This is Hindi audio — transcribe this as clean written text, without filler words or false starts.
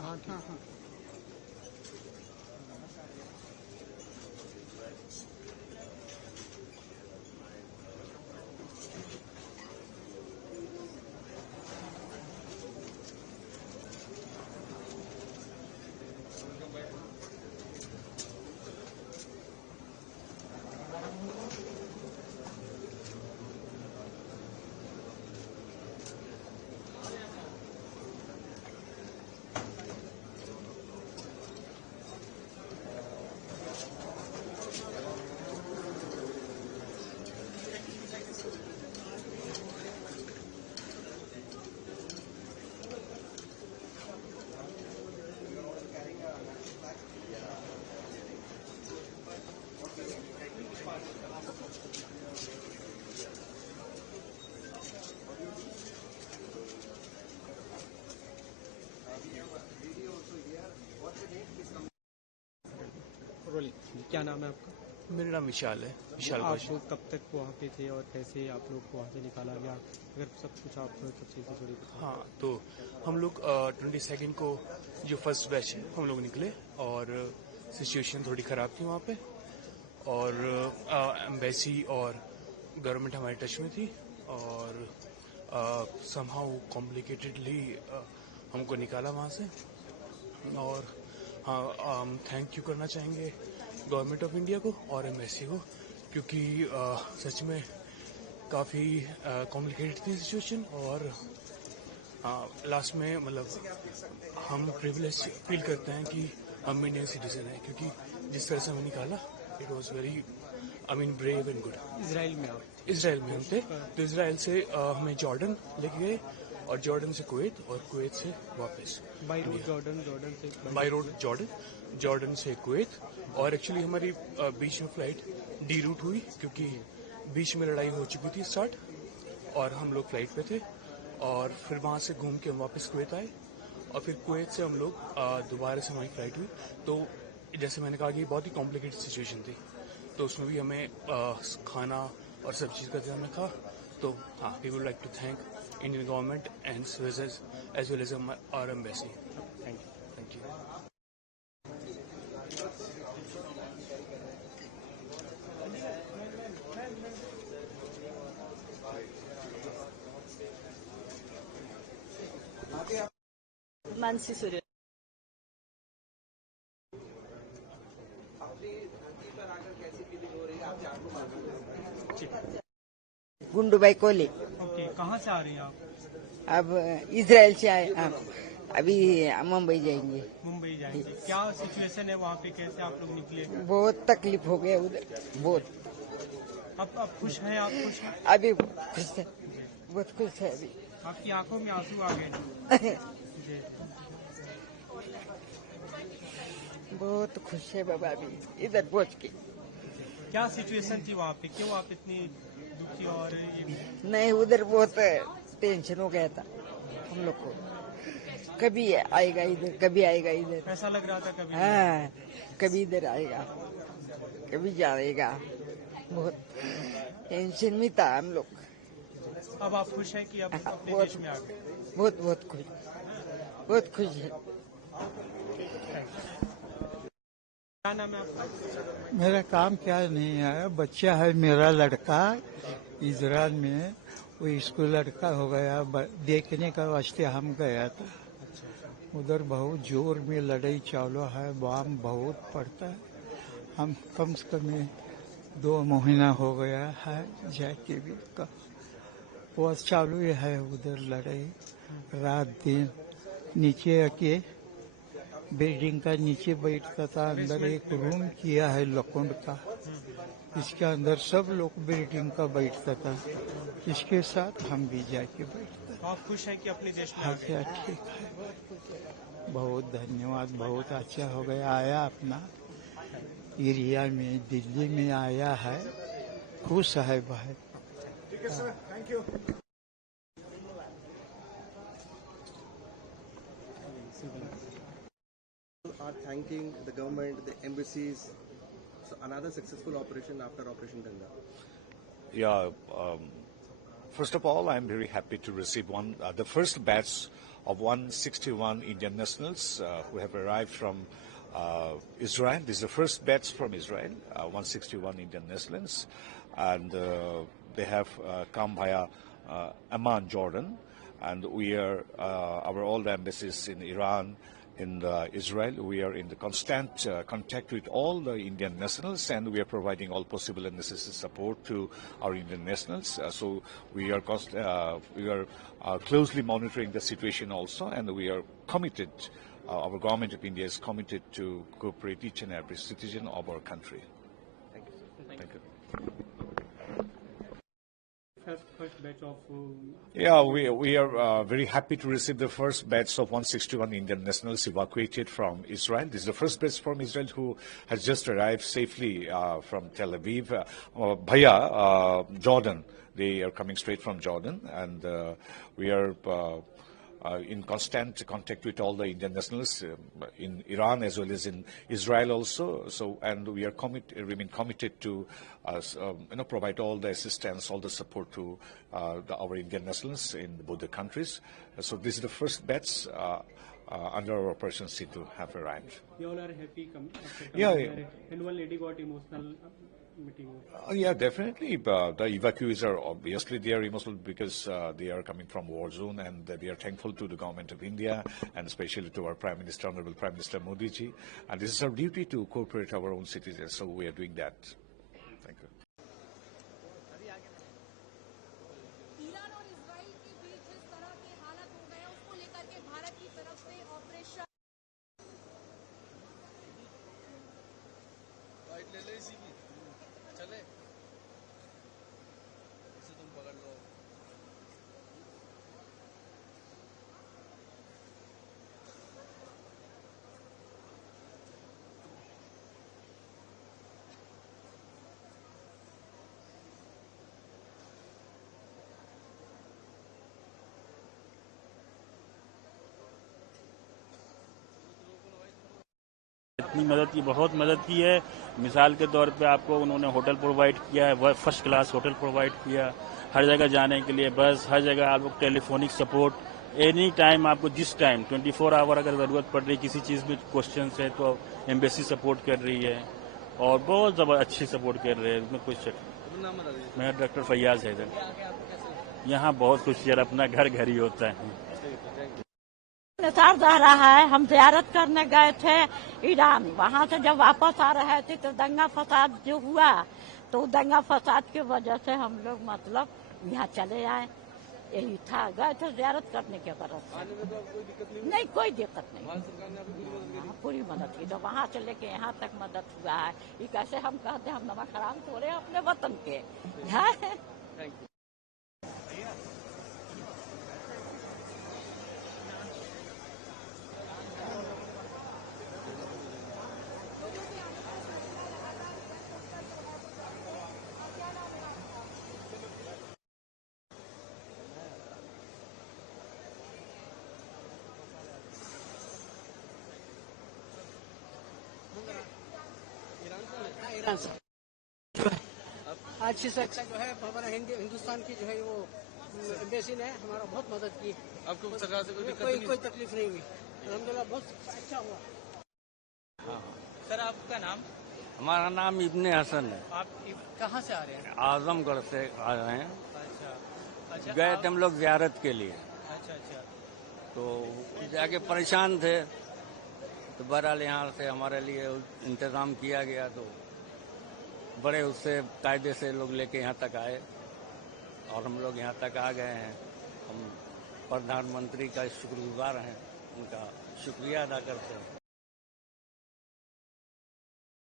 हाँ हाँ हाँ। क्या नाम है आपका? मेरा नाम विशाल है, विशाल आप कौशिक। कब तक वहाँ पे थे और कैसे आप लोग को वहाँ से निकाला गया, अगर सब कुछ आप सब चीज़ें थोड़ी बताएं। हाँ, तो हम लोग 22 को जो फर्स्ट बैच है हम लोग निकले और सिचुएशन थोड़ी ख़राब थी वहाँ पे और एम्बेसी और गवर्नमेंट हमारे टच में थी और समहाउ कॉम्प्लिकेटेडली हमको निकाला वहाँ से। और हाँ, थैंक यू करना चाहेंगे गवर्नमेंट ऑफ इंडिया को और एम्बेसी को, क्योंकि सच में काफ़ी कॉम्प्लिकेटेड थी सिचुएशन और लास्ट में मतलब हम प्रिविलेज फील करते हैं कि हम इंडियन सिटीजन हैं, क्योंकि जिस तरह से हमें निकाला it was very brave and good. Israel में आप? इसराइल में हम थे, तो इसराइल से हमें जॉर्डन लेके गए और जॉर्डन से कुवैत और कुवैत से वापस बाई रोड जॉर्डन, जॉर्डन से बाई रोड जॉर्डन, जॉर्डन से कुवैत। और एक्चुअली हमारी बीच में फ्लाइट डी रूट हुई क्योंकि बीच में लड़ाई हो चुकी थी स्टार्ट और हम लोग फ्लाइट पे थे और फिर वहां से घूम के हम वापस कुवैत आए और फिर कुवैत से हम लोग दोबारा से हमारी फ्लाइट हुई। तो जैसे मैंने कहा कि बहुत ही कॉम्प्लिकेटेड सिचुएशन थी, तो उसमें भी हमें खाना और सब चीज़ का ध्यान रखा। तो हाँ, we would like to thank Indian government and as well as our embassy. Thank you. Mansi Surya. Gundubai Kole. Okay, कहाँ से आ रही हैं आप? अब इजराइल से आए हम, अभी मुंबई जाएंगे। मुंबई जाएंगे। क्या सिचुएशन है वहाँ पे, कैसे आप लोग निकले? बहुत तकलीफ हो गया उधर, बहुत। अब खुश हैं आप? खुश हैं? अभी खुश है, बहुत खुश है अभी। आपकी आंखों में आंसू आ गए जी। बहुत खुश है बाबा अभी इधर पहुँच के। क्या सिचुएशन थी वहाँ पे, क्यों आप इतनी दुखी और नहीं, उधर बहुत टेंशन हो गया था हम लोग को, कभी आएगा इधर, कभी आएगा इधर। ऐसा लग रहा था कभी? हाँ, कभी इधर आएगा, कभी जाएगा, बहुत टेंशन में था हम लोग। अब आप खुश हैं कि अब अपने बहुत देश में आ गए? बहुत बहुत खुश, बहुत खुश है। क्या नाम है आपका? मेरा काम क्या नहीं है, बच्चा है मेरा लड़का इजराइल में, वो स्कूल लड़का हो गया, देखने का वास्ते हम गया था। उधर बहुत जोर में लड़ाई चालू है, बम बहुत पड़ता है। हम कम से कम 2 महीना हो गया है जाके भी वो चालू है उधर लड़ाई, रात दिन। नीचे आके बिल्डिंग का नीचे बैठता था, अंदर एक रूम किया है लकोंड का, इसके अंदर सब लोग बिल्डिंग का बैठता था, इसके साथ हम भी जाके बैठते। तो आप खुश हैं कि अपने देश में आ गए? अच्छा, ठीक है, बहुत धन्यवाद, बहुत अच्छा हो गया। आया अपना एरिया में, दिल्ली में आया है, खुश है भाई। ठीक है sir, thank you. Are thanking the government, the embassies. So another successful operation after Operation Ganga. Yeah, First of all, I'm very happy to receive the first batch of 161 Indian nationals who have arrived from Israel. This is the first batch from Israel, 161 Indian nationals, and they have come via Amman, Jordan, and we are our all the embassies in Iran, in Israel. We are in the constant contact with all the Indian nationals, and we are providing all possible and necessary support to our Indian nationals. So we are closely monitoring the situation also, and we are committed. Our government of India is committed to cooperate each and every citizen of our country. Thank you. Thank you. First batch of Yeah, we are very happy to receive the first batch of 161 Indian nationals evacuated from Israel. This is the first batch from Israel who has just arrived safely from Tel Aviv via Jordan. They are coming straight from Jordan, and we are in constant contact with all the Indian nationals in Iran as well as in Israel also. So, and we are remain committed to provide all the assistance, all the support to our Indian nationals in both the countries. So this is the first batch under our Operation Sindhu have arrived. You all are happy after coming Yeah. there, and one lady got emotional meeting. Yeah, definitely. The evacuees are obviously they are emotional because they are coming from war zone, and they are thankful to the government of India and especially to our Prime Minister, Honorable Prime Minister Modi ji. And this is our duty to cooperate our own citizens. So we are doing that. Thank you. Iran और इजराइल के बीच जिस तरह के हालात हो गए उसको लेकर के भारत की तरफ से ऑपरेशन इतनी मदद की, बहुत मदद की है। मिसाल के तौर पे आपको उन्होंने होटल प्रोवाइड किया है, फर्स्ट क्लास होटल प्रोवाइड किया, हर जगह जाने के लिए बस, हर जगह आपको टेलीफोनिक सपोर्ट, एनी टाइम आपको जिस टाइम 24 आवर अगर ज़रूरत पड़ रही किसी चीज़ में क्वेश्चन है तो एम्बेसी सपोर्ट कर रही है और बहुत अच्छी सपोर्ट कर रहे हैं। उसमें कुछ मैं डॉक्टर फैयाज है इधर। यहाँ बहुत कुछ यार अपना घर घर ही होता है। निसार जा रहा है। हम ज़ियारत करने गए थे ईरान, वहाँ से जब वापस आ रहे थे तो दंगा फसाद जो हुआ तो दंगा फसाद की वजह से हम लोग मतलब यहाँ चले आए। यही था, गए थे ज़ियारत करने के गरज से। नहीं, कोई दिक्कत नहीं, पूरी मदद की। तो वहाँ से लेके यहाँ तक मदद हुआ है। ये कैसे हम कहते हैं हम नमक हराम हो रहे हैं अपने वतन के। अच्छी से अच्छा जो है हमारा हिंदुस्तान की जो है वो एम्बेसी ने हमारा बहुत मदद की। आपको सरकार से कोई तकलीफ नहीं हुई, अल्हम्दुलिल्लाह बहुत अच्छा हुआ। सर आपका नाम? हमारा नाम इब्ने हसन है। आप कहाँ से आ रहे हैं? आजमगढ़ से आ रहे हैं। अच्छा, गए थे हम लोग ज़ियारत के लिए। अच्छा। तो जाके परेशान थे तो बहरहाल यहाँ से हमारे लिए इंतज़ाम किया गया, तो बड़े उससे कायदे से लोग लेके यहाँ तक आए और हम लोग यहाँ तक आ गए हैं। हम प्रधानमंत्री का शुक्रगुजार हैं, उनका शुक्रिया अदा करते हैं।